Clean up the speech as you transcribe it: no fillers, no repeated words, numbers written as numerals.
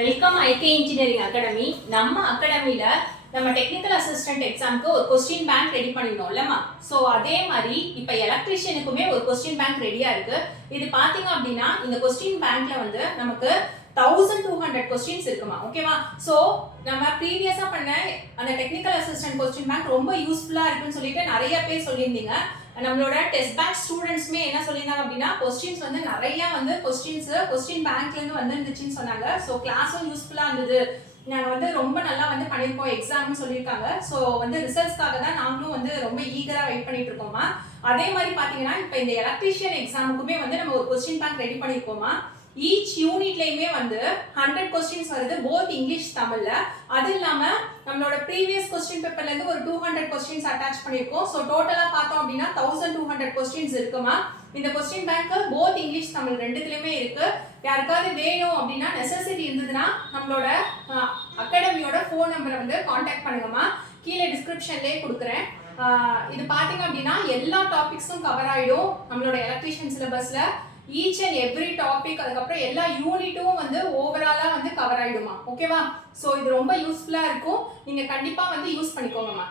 Welcome IT engineering academy. நம்ம அகாடமியில் நம்ம டெக்னிக்கல் அசிஸ்டன்ட் எக்ஸாமுக்கு ஒரு கொஸ்டின் பேங்க் ரெடி பண்ணியிருந்தோம்லம்மா. ஸோ அதே மாதிரி இப்போ எலக்ட்ரிஷியனுக்குமே ஒரு கொஸ்டின் பேங்க் ரெடியாக இருக்குது. இது பார்த்தீங்க அப்படின்னா இந்த கொஸ்டின் பேங்க்கில் வந்து நமக்கு 1200 கொஸ்டின்ஸ் இருக்குமா, ஓகேவா? ஸோ நம்ம ப்ரீவியஸாக பண்ண அந்த டெக்னிக்கல் அசிஸ்டன்ட் கொஸ்டின் பேங்க் ரொம்ப யூஸ்ஃபுல்லாக இருக்குன்னு சொல்லிட்டு நிறைய பேர் சொல்லியிருந்தீங்க. நம்மளோட டெஸ்ட் பேங்க் ஸ்டூடெண்ட்ஸ்மே என்ன சொல்லியிருந்தாங்க அப்படின்னா கொஸ்டின்ஸ் வந்து நிறையா வந்து கொஸ்டின் பேங்க்லேருந்து வந்துருந்துச்சுன்னு சொன்னாங்க. ஸோ கிளாஸும் யூஸ்ஃபுல்லாக இருந்தது, நாங்கள் வந்து ரொம்ப நல்லா வந்து பண்ணியிருக்கோம் எக்ஸாம்னு சொல்லியிருக்காங்க. ஸோ வந்து ரிசல்ட்ஸ்க்காக தான் நாங்களும் வந்து ரொம்ப ஈகராக வெயிட் பண்ணிட்டு இருக்கோமா. அதே மாதிரி பார்த்தீங்கன்னா இப்போ இந்த எலக்ட்ரிஷியன் எக்ஸாமுக்குமே வந்து நம்ம ஒரு கொஸ்டின் பேங்க் ரெடி பண்ணியிருக்கோமா. ஈச் யூனிட்லேயுமே வந்து 100 கொஸ்டின்ஸ் வருது, போத் இங்கிலீஷ் தமிழில். அது இல்லாமல் நம்மளோட ப்ரீவியஸ் கொஸ்டின் பேப்பர்லேருந்து ஒரு 200 கொஸ்டின்ஸ் அட்டாச் பண்ணியிருக்கோம். ஸோ டோட்டலாக பார்த்தோம் அப்படின்னா 1200 கொஸ்டின்ஸ் இருக்குமா. இந்த question bank both English Tamil ரெண்டுத்துலையுமே இருக்குது. யாருக்காவது வேணும் அப்படின்னா நெசசிட்டி இருந்ததுன்னா நம்மளோட அகாடமியோட ஃபோன் நம்பரை வந்து காண்டாக்ட் பண்ணுங்கம்மா, கீழே டிஸ்கிரிப்ஷன்லேயே கொடுக்குறேன். இது பார்த்தீங்க அப்படின்னா எல்லா டாபிக்ஸும் கவர் ஆகிடும் நம்மளோட எலக்ட்ரிஷியன் சிலபஸில். ஈச் அண்ட் எவ்ரி டாபிக், அதுக்கப்புறம் எல்லா யூனிட்டும் வந்து ஓவராலாக வந்து கவர் ஆகிடுமா, ஓகேவா? ஸோ இது ரொம்ப யூஸ்ஃபுல்லாக இருக்கும், நீங்கள் கண்டிப்பாக வந்து யூஸ் பண்ணிக்கோங்கம்மா.